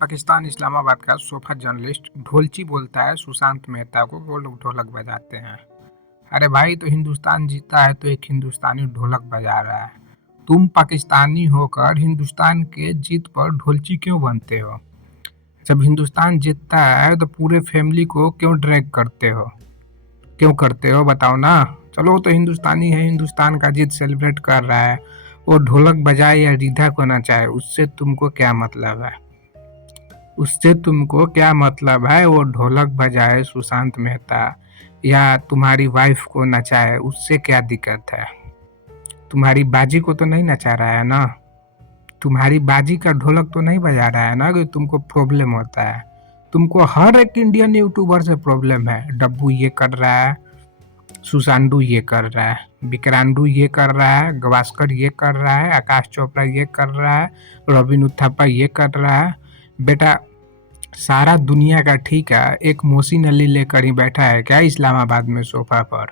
पाकिस्तान इस्लामाबाद का sofa journalist ढोलची बोलता है सुशांत मेहता को वो लोग ढोलक बजाते हैं। अरे भाई, तो हिंदुस्तान जीता है तो एक हिंदुस्तानी ढोलक बजा रहा है। तुम पाकिस्तानी होकर हिंदुस्तान के जीत पर ढोलची क्यों बनते हो? जब हिंदुस्तान जीतता है तो पूरे फैमिली को क्यों ड्रैग करते हो? क्यों करते हो बताओ ना। चलो, वो तो हिंदुस्तानी है, हिंदुस्तान का जीत सेलिब्रेट कर रहा है। वो ढोलक बजाए या रीधा को नचाए, उससे तुमको क्या मतलब है? उससे तुमको क्या मतलब है? वो ढोलक बजाए सुशांत मेहता या तुम्हारी वाइफ को नचाए, उससे क्या दिक्कत है? तुम्हारी बाजी को तो नहीं नचा रहा है ना? तुम्हारी बाजी का ढोलक तो नहीं बजा रहा है ना कि तुमको प्रॉब्लम होता है? तुमको हर एक इंडियन यूट्यूबर से प्रॉब्लम है। डब्बू ये कर रहा है, सुशांडू ये कर रहा है, विक्रांडू ये कर रहा है, गवास्कर ये कर रहा है, आकाश चोपड़ा ये कर रहा है, रॉबिन उत्थापा ये कर रहा है। बेटा, सारा दुनिया का ठीका एक मोहसिन अली लेकर ही बैठा है क्या इस्लामाबाद में सोफा पर?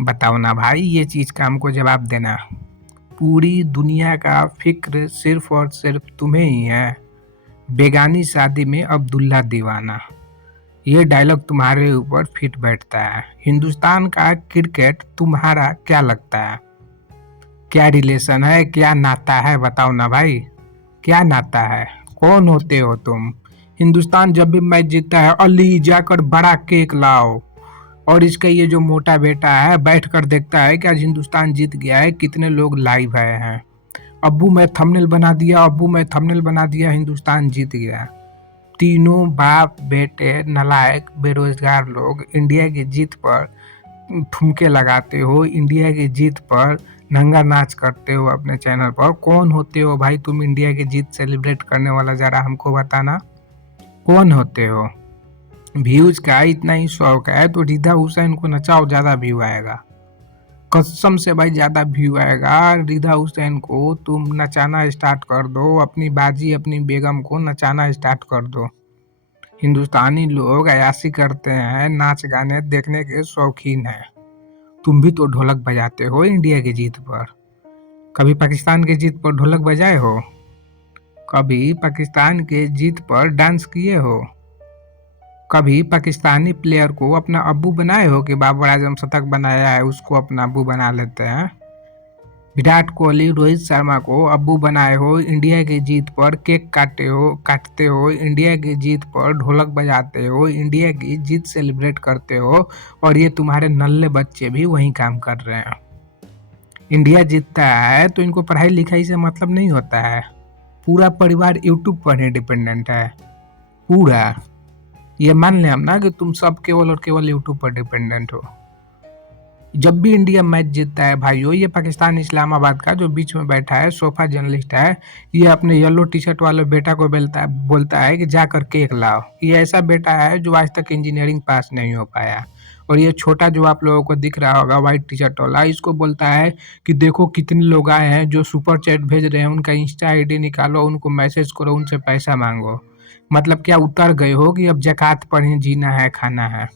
बताओ ना भाई, ये चीज का हमको जवाब देना। पूरी दुनिया का फिक्र सिर्फ और सिर्फ तुम्हें ही है। बेगानी शादी में अब्दुल्ला दीवाना, ये डायलॉग तुम्हारे ऊपर फिट बैठता है। हिंदुस्तान का क्रिकेट तुम्हारा क्या लगता है? क्या रिलेशन है, क्या नाता है? बताओ ना भाई, क्या नाता है? कौन होते हो तुम? हिंदुस्तान जब भी मैच जीतता है, अली जाकर बड़ा केक लाओ, और इसका ये जो मोटा बेटा है बैठ कर देखता है कि आज हिंदुस्तान जीत गया है, कितने लोग लाइव आए हैं। अब्बू मैं थंबनेल बना दिया, अब्बू मैं थंबनेल बना दिया, हिंदुस्तान जीत गया। तीनों बाप बेटे नालायक बेरोजगार लोग इंडिया की जीत पर ठुमके लगाते हो, इंडिया की जीत पर नंगा नाच करते हो अपने चैनल पर। कौन होते हो भाई तुम इंडिया की जीत सेलिब्रेट करने वाला? जरा हमको बताना, कौन होते हो? व्यूज का इतना ही शौक है तो रिधा हुसैन को नचाओ, ज्यादा व्यू आएगा। कसम से भाई, ज्यादा व्यू आएगा। रिधा हुसैन को तुम नचाना स्टार्ट कर दो, अपनी बाजी अपनी बेगम को नचाना स्टार्ट कर दो। हिंदुस्तानी लोग अयाशी करते हैं, नाच गाने देखने के शौकीन हैं। तुम भी तो ढोलक बजाते हो इंडिया की जीत पर। कभी पाकिस्तान की जीत पर ढोलक बजाए हो? कभी पाकिस्तान के जीत पर डांस किए हो? कभी पाकिस्तानी प्लेयर को अपना अब्बू बनाए हो कि बाबर आजम शतक बनाया है उसको अपना अब्बू बना लेते हैं? विराट कोहली रोहित शर्मा को अब्बू बनाए हो, इंडिया की जीत पर केक काटते हो, इंडिया की जीत पर ढोलक बजाते हो, इंडिया की जीत सेलिब्रेट करते हो, और ये तुम्हारे नल्ले बच्चे भी वही काम कर रहे हैं। इंडिया जीतता है तो इनको पढ़ाई लिखाई से मतलब नहीं होता है। पूरा परिवार यूट्यूब पर ही डिपेंडेंट है, पूरा। ये मान लें हम ना कि तुम सब केवल और केवल यूट्यूब पर डिपेंडेंट हो। जब भी इंडिया मैच जीतता है भाइयों, ये पाकिस्तान इस्लामाबाद का जो बीच में बैठा है सोफा जर्नलिस्ट है, ये अपने येलो टी शर्ट वाले बेटा को बोलता है कि जाकर केक लाओ। ये ऐसा बेटा है जो आज तक इंजीनियरिंग पास नहीं हो पाया। और ये छोटा जो आप लोगों को दिख रहा होगा व्हाइट टी शर्ट वाला, इसको बोलता है कि देखो कितने लोग आए हैं जो सुपर चैट भेज रहे हैं, उनका इंस्टा आईडी निकालो, उनको मैसेज करो, उनसे पैसा मांगो। मतलब क्या उतर गए हो कि अब ज़कात पर ही जीना है खाना है?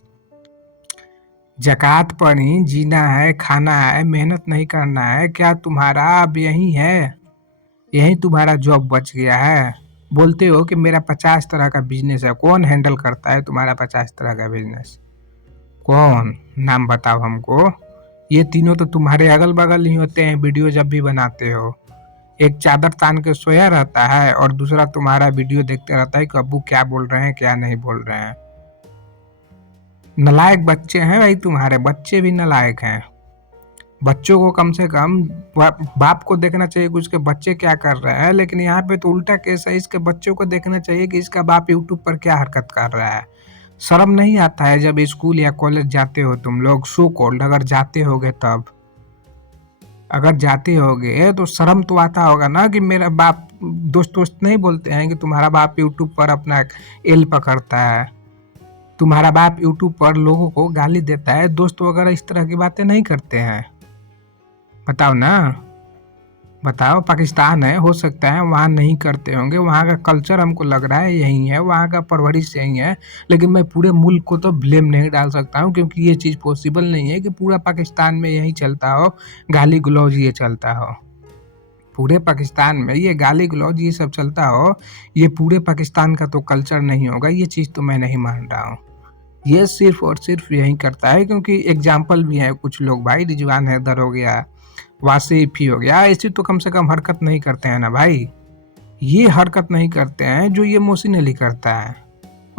ज़कात पर ही जीना है खाना है, मेहनत नहीं करना है क्या तुम्हारा? अब यही है, यही तुम्हारा जॉब बच गया है। बोलते हो कि मेरा 50 तरह का बिजनेस है। कौन हैंडल करता है तुम्हारा 50 तरह का बिजनेस? कौन? नाम बताओ हमको। ये तीनों तो तुम्हारे अगल बगल ही होते हैं वीडियो जब भी बनाते हो। एक चादर तान के सोया रहता है और दूसरा तुम्हारा वीडियो देखते रहता है कि अब्बू क्या बोल रहे हैं क्या नहीं बोल रहे हैं। नालायक बच्चे हैं भाई, तुम्हारे बच्चे भी नालायक हैं। बच्चों को कम से कम बाप को देखना चाहिए कि उसके बच्चे क्या कर रहे हैं, लेकिन यहाँ पे तो उल्टा केस है, इसके बच्चों को देखना चाहिए कि इसका बाप यूट्यूब पर क्या हरकत कर रहा है। शर्म नहीं आता है जब स्कूल या कॉलेज जाते हो तुम लोग? सो कॉल्ड अगर जाते होगे तब, अगर जाते होगे तो शर्म तो आता होगा ना कि मेरा बाप। दोस्त दोस्त नहीं बोलते हैं कि तुम्हारा बाप यूट्यूब पर अपना एल पकड़ता है, तुम्हारा बाप यूट्यूब पर लोगों को गाली देता है, दोस्त वगैरह इस तरह की बातें नहीं करते हैं? बताओ ना, बताओ। पाकिस्तान है, हो सकता है वहाँ नहीं करते होंगे, वहाँ का कल्चर हमको लग रहा है यही है, वहाँ का परवरिश यही है, लेकिन मैं पूरे मुल्क को तो ब्लेम नहीं डाल सकता हूँ क्योंकि ये चीज़ पॉसिबल नहीं है कि पूरा पाकिस्तान में यही चलता हो, गाली गलौज ये चलता हो। पूरे पाकिस्तान में ये गाली गलौज ये सब चलता हो, ये पूरे पाकिस्तान का तो कल्चर नहीं होगा, ये चीज़ तो मैं नहीं मान रहा हूँ। ये सिर्फ़ और सिर्फ़ यही करता है क्योंकि एग्ज़ाम्पल भी हैं कुछ लोग भाई, रिजवान हैदर हो गया, वासिफ़ी हो गया, ऐसी तो कम से कम हरकत नहीं करते हैं ना भाई। ये हरकत नहीं करते हैं जो ये मोहसिन अली करता है।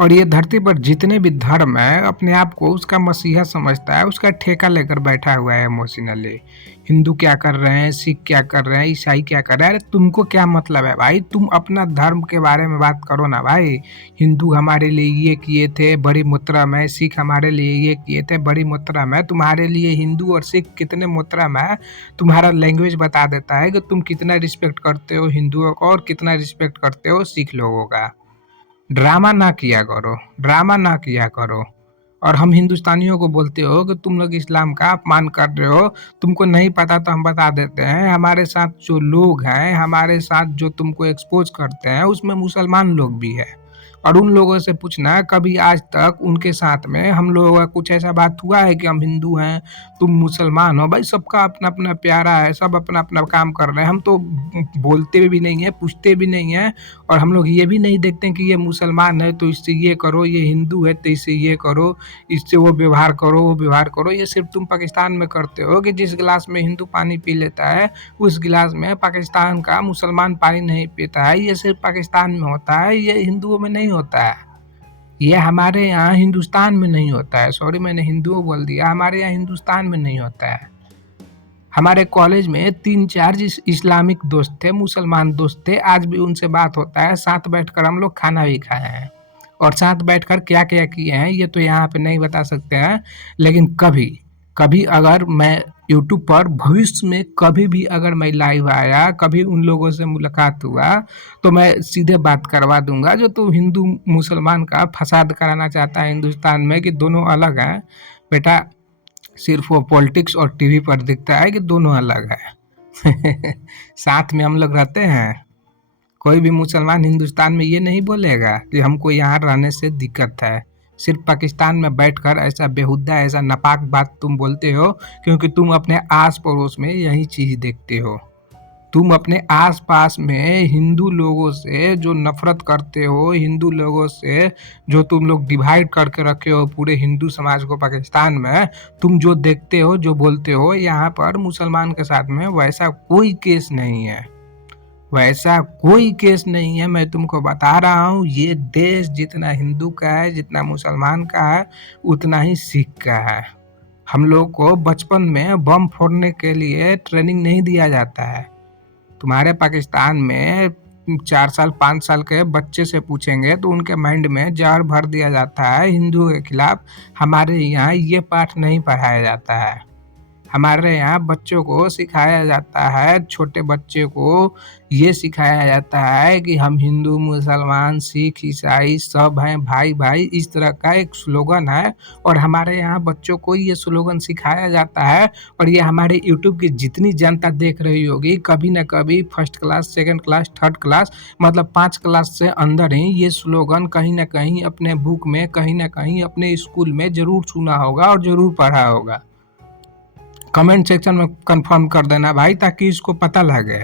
और ये धरती पर जितने भी धर्म है अपने आप को उसका मसीहा समझता है, उसका ठेका लेकर बैठा हुआ है मोहसिन अली। हिंदू क्या कर रहे हैं, सिख क्या कर रहे हैं, ईसाई क्या कर रहे हैं, अरे तुमको क्या मतलब है भाई, तुम अपना धर्म के बारे में बात करो ना भाई। हिंदू हमारे लिए ये किए थे बड़ी मुहतरम है, सिख हमारे लिए ये किए थे बड़ी मुहतरम है, तुम्हारे लिए हिंदू और सिख कितने मुहतरम है तुम्हारा लैंग्वेज बता देता है कि तुम कितना रिस्पेक्ट करते हो हिंदुओं का और कितना रिस्पेक्ट करते हो सिख लोगों का। ड्रामा ना किया करो, ड्रामा ना किया करो। और हम हिंदुस्तानियों को बोलते हो कि तुम लोग इस्लाम का अपमान कर रहे हो, तुमको नहीं पता तो हम बता देते हैं। हमारे साथ जो लोग हैं, हमारे साथ जो तुमको एक्सपोज करते हैं उसमें मुसलमान लोग भी है। और उन लोगों से पूछना कभी आज तक उनके साथ में हम लोगों का कुछ ऐसा बात हुआ है कि हम हिंदू हैं तुम मुसलमान हो। भाई सबका अपना अपना प्यारा है, सब अपना अपना काम कर रहे हैं, हम तो बोलते भी नहीं है, पूछते भी नहीं है। और हम लोग ये भी नहीं देखते कि ये मुसलमान है तो इससे ये करो, ये हिंदू है तो इससे ये करो, इससे वो व्यवहार करो, वो व्यवहार करो। ये सिर्फ तुम पाकिस्तान में करते हो कि जिस गिलास में हिंदू पानी पी लेता है उस गिलास में पाकिस्तान का मुसलमान पानी नहीं पीता है। ये सिर्फ पाकिस्तान में होता है, ये हिंदुओं में नहीं होता है। ये हमारे यहाँ हिंदुस्तान में नहीं होता है। सॉरी मैंने हिंदुओं बोल दिया, हमारे यहाँ हिंदुस्तान में नहीं होता है। हमारे कॉलेज में 3-4 इस्लामिक दोस्त थे, मुसलमान दोस्त थे, आज भी उनसे बात होता है, साथ बैठकर हम लोग खाना भी खाए हैं। और साथ बैठकर क्या-क्या किए हैं ये तो यहाँ पे नहीं बता सकते हैं, लेकिन कभी अगर मैं यूट्यूब पर भविष्य में कभी भी अगर मैं लाइव आया, कभी उन लोगों से मुलाकात हुआ, तो मैं सीधे बात करवा दूँगा। जो तू हिंदू मुसलमान का फसाद कराना चाहता है हिंदुस्तान में कि दोनों अलग हैं, बेटा सिर्फ वो पॉलिटिक्स और टीवी पर दिखता है कि दोनों अलग है। साथ में हम लोग रहते हैं। कोई भी मुसलमान हिंदुस्तान में ये नहीं बोलेगा कि हमको यहाँ रहने से दिक्कत है। सिर्फ पाकिस्तान में बैठकर ऐसा बेहुदा ऐसा नापाक बात तुम बोलते हो क्योंकि तुम अपने आस पड़ोस में यही चीज़ देखते हो। तुम अपने आस-पास में हिंदू लोगों से जो नफ़रत करते हो, हिंदू लोगों से जो तुम लोग डिवाइड करके रखे हो पूरे हिंदू समाज को पाकिस्तान में, तुम जो देखते हो, जो बोलते हो, यहाँ पर मुसलमान के साथ में वैसा कोई केस नहीं है। वैसा कोई केस नहीं है, मैं तुमको बता रहा हूँ। ये देश जितना हिंदू का है, जितना मुसलमान का है, उतना ही सिख का है। हम लोग को बचपन में बम फोड़ने के लिए ट्रेनिंग नहीं दिया जाता है। तुम्हारे पाकिस्तान में 4 साल 5 साल के बच्चे से पूछेंगे तो उनके माइंड में जहर भर दिया जाता है हिंदुओं के खिलाफ। हमारे यहाँ ये पाठ नहीं पढ़ाया जाता है। हमारे यहाँ बच्चों को सिखाया जाता है, छोटे बच्चे को ये सिखाया जाता है कि हम हिंदू, मुसलमान, सिख, ईसाई सब हैं भाई-भाई, इस तरह का एक स्लोगन है। और हमारे यहाँ बच्चों को ये स्लोगन सिखाया जाता है। और ये हमारे यूट्यूब की जितनी जनता देख रही होगी, कभी न कभी first class, second class, third class मतलब 5 क्लास से अंदर ही ये स्लोगन कहीं न कहीं अपने बुक में, कहीं न कहीं अपने स्कूल में ज़रूर सुना होगा और ज़रूर पढ़ा होगा। कमेंट सेक्शन में कंफर्म कर देना भाई ताकि इसको पता लगे।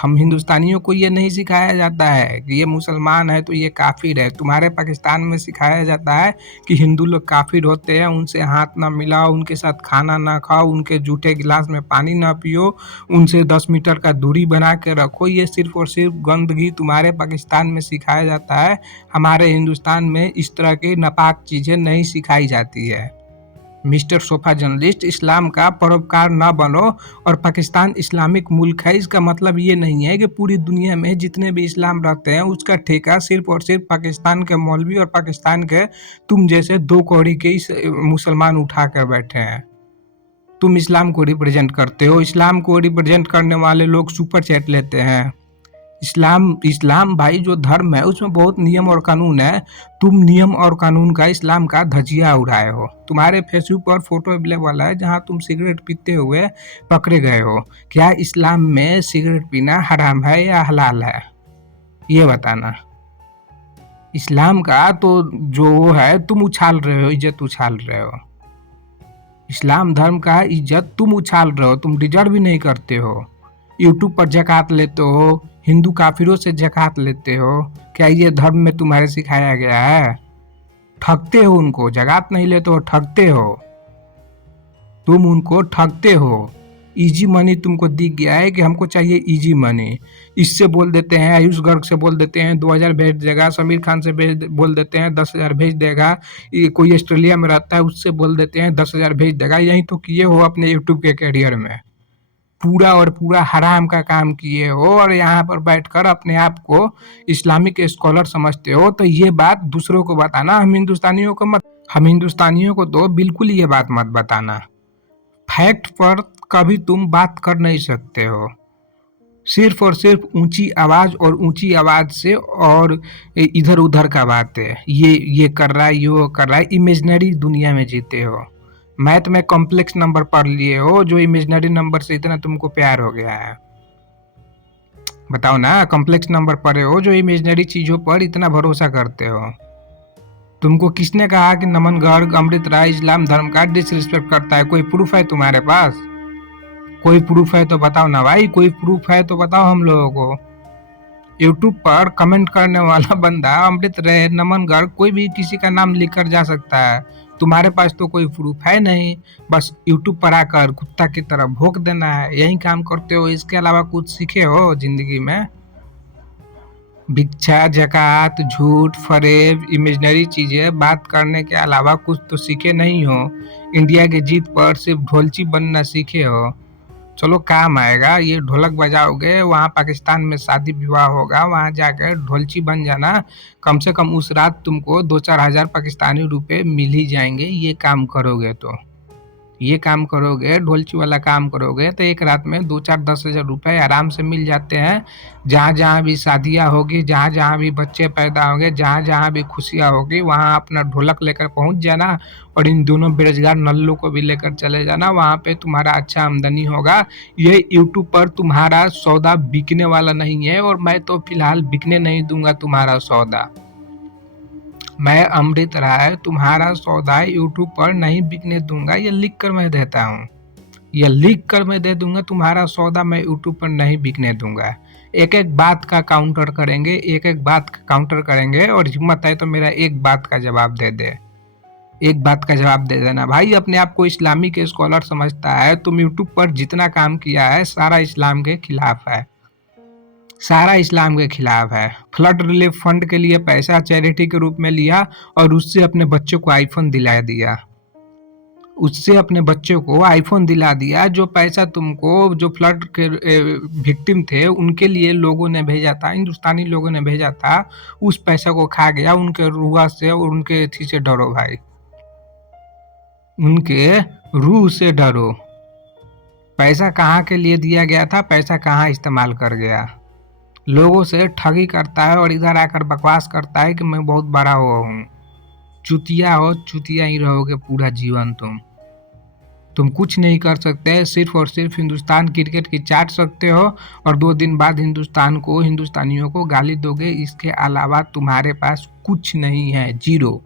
हम हिंदुस्तानियों को ये नहीं सिखाया जाता है कि ये मुसलमान है तो ये काफिर है। तुम्हारे पाकिस्तान में सिखाया जाता है कि हिंदू लोग काफिर होते हैं, उनसे हाथ ना मिलाओ, उनके साथ खाना ना खाओ, उनके जूठे गिलास में पानी ना पियो, उनसे 10 मीटर का दूरी बना के रखो। ये सिर्फ और सिर्फ गंदगी तुम्हारे पाकिस्तान में सिखाया जाता है। हमारे हिंदुस्तान में इस तरह की नापाक चीज़ें नहीं सिखाई जाती है। मिस्टर सोफा जर्नलिस्ट, इस्लाम का परोपकार न बनो। और पाकिस्तान इस्लामिक मुल्क है, इसका मतलब ये नहीं है कि पूरी दुनिया में जितने भी इस्लाम रहते हैं उसका ठेका सिर्फ और सिर्फ पाकिस्तान के मौलवी और पाकिस्तान के तुम जैसे 2 कौड़ी के मुसलमान उठा कर बैठे हैं। तुम इस्लाम को रिप्रेजेंट करते हो, इस्लाम को रिप्रेजेंट करने वाले लोग सुपर चैट लेते हैं। इस्लाम भाई जो धर्म है उसमें बहुत नियम और कानून है। तुम नियम और कानून का इस्लाम का धजिया उड़ाए हो। तुम्हारे फेसबुक पर फोटो अवेलेबल है जहां तुम सिगरेट पीते हुए पकड़े गए हो। क्या इस्लाम में सिगरेट पीना हराम है या हलाल है, ये बताना। इस्लाम का तो जो वो है तुम उछाल रहे हो, इज्जत उछाल रहे हो। इस्लाम धर्म का इज्जत तुम उछाल रहे हो, तुम डिजर्व भी नहीं करते हो। यूट्यूब पर ज़कात लेते हो, हिंदू काफिरों से ज़कात लेते हो, क्या ये धर्म में तुम्हारे सिखाया गया है? ठगते हो उनको, ज़कात नहीं लेते हो, ठगते हो, तुम उनको ठगते हो। इजी मनी तुमको दिख गया है कि हमको चाहिए इजी मनी। इससे बोल देते हैं, आयुष गर्ग से बोल देते हैं 2000 भेज देगा, समीर खान से बोल देते हैं 10,000 भेज देगा, ये कोई ऑस्ट्रेलिया में रहता है उससे बोल देते हैं 10,000 भेज देगा। यही तो किए हो अपने यूट्यूब के करियर में, पूरा और पूरा हराम का काम किए हो और यहाँ पर बैठकर अपने आप को इस्लामिक स्कॉलर समझते हो। तो ये बात दूसरों को बताना, हम हिंदुस्तानियों को मत, हम हिंदुस्तानियों को तो बिल्कुल ये बात मत बताना। फैक्ट पर कभी तुम बात कर नहीं सकते हो, सिर्फ और सिर्फ ऊंची आवाज और ऊंची आवाज से और इधर उधर का बात है, ये कर रहा है, ये वो कर रहा है। इमेजिनरी दुनिया में जीते हो, मैथ में कॉम्प्लेक्स नंबर पढ़ लिए हो, जो इमेजिनरी नंबर से इतना तुमको प्यार हो गया है। बताओ ना, कॉम्प्लेक्स नंबर पढ़े हो जो इमेजिनरी चीजों पर इतना भरोसा करते हो। तुमको किसने कहा कि नमन गर्ग अमृत राय इस्लाम धर्म का डिसरिस्पेक्ट करता है? कोई प्रूफ है तुम्हारे पास? कोई प्रूफ है तो बताओ ना भाई, कोई प्रूफ है तो बताओ हम लोगों को। यूट्यूब पर कमेंट करने वाला बंदा अमृत राय, नमन गर्ग, कोई भी किसी का नाम लिख कर जा सकता है। तुम्हारे पास तो कोई प्रूफ है नहीं, बस यूट्यूब पर आकर कुत्ता की तरह भोंक देना है, यही काम करते हो। इसके अलावा कुछ सीखे हो जिंदगी में? भिक्षा, ज़कात, झूठ, फरेब, इमेजिनरी चीज़ें बात करने के अलावा कुछ तो सीखे नहीं हो। इंडिया की जीत पर सिर्फ ढोलची बनना सीखे हो। चलो काम आएगा, ये ढोलक बजाओगे, वहाँ पाकिस्तान में शादी विवाह होगा, वहाँ जाकर ढोलची बन जाना। कम से कम उस रात तुमको 2-4 हज़ार पाकिस्तानी रुपए मिल ही जाएंगे, ये काम करोगे तो। ये काम करोगे, ढोलची वाला काम करोगे तो एक रात में 2-4-10,000 रुपए आराम से मिल जाते हैं। जहाँ जहाँ भी शादियाँ होगी, जहाँ जहाँ भी बच्चे पैदा होंगे, जहाँ जहाँ भी खुशियाँ होगी, वहाँ अपना ढोलक लेकर पहुँच जाना और इन दोनों बेरोजगार नल्लों को भी लेकर चले जाना। वहाँ पे तुम्हारा अच्छा आमदनी होगा। ये यूट्यूब पर तुम्हारा सौदा बिकने वाला नहीं है और मैं तो फिलहाल बिकने नहीं दूंगा तुम्हारा सौदा। मैं अमृत राय तुम्हारा सौदा यूट्यूब पर नहीं बिकने दूंगा, ये लिख कर मैं देता हूँ, ये लिख कर मैं दे दूंगा। तुम्हारा सौदा मैं यूट्यूब पर नहीं बिकने दूंगा। एक एक बात का काउंटर करेंगे, एक एक बात का काउंटर करेंगे और हिम्मत है तो मेरा एक बात का जवाब दे दे, एक बात का जवाब दे देना भाई। अपने आप को इस्लामिक स्कॉलर समझता है, तुम यूट्यूब पर जितना काम किया है सारा इस्लाम के खिलाफ है, सारा इस्लाम के खिलाफ है। फ्लड रिलीफ फंड के लिए पैसा चैरिटी के रूप में लिया और उससे अपने बच्चों को आईफोन दिला दिया, उससे अपने बच्चों को आईफोन दिला दिया। जो पैसा तुमको, जो फ्लड के विक्टिम थे उनके लिए लोगों ने भेजा था, हिंदुस्तानी लोगों ने भेजा था, उस पैसा को खा गया। उनके रूह से और उनके थी से डरो भाई, उनके रूह से डरो। पैसा कहाँ के लिए दिया गया था, पैसा कहाँ इस्तेमाल कर गया। लोगों से ठगी करता है और इधर आकर बकवास करता है कि मैं बहुत बड़ा हुआ हूँ। चुतिया हो, चुतिया ही रहोगे पूरा जीवन। तुम कुछ नहीं कर सकते, सिर्फ और सिर्फ हिंदुस्तान क्रिकेट की चाट सकते हो और 2 दिन बाद हिंदुस्तान को, हिंदुस्तानियों को गाली दोगे। इसके अलावा तुम्हारे पास कुछ नहीं है, जीरो।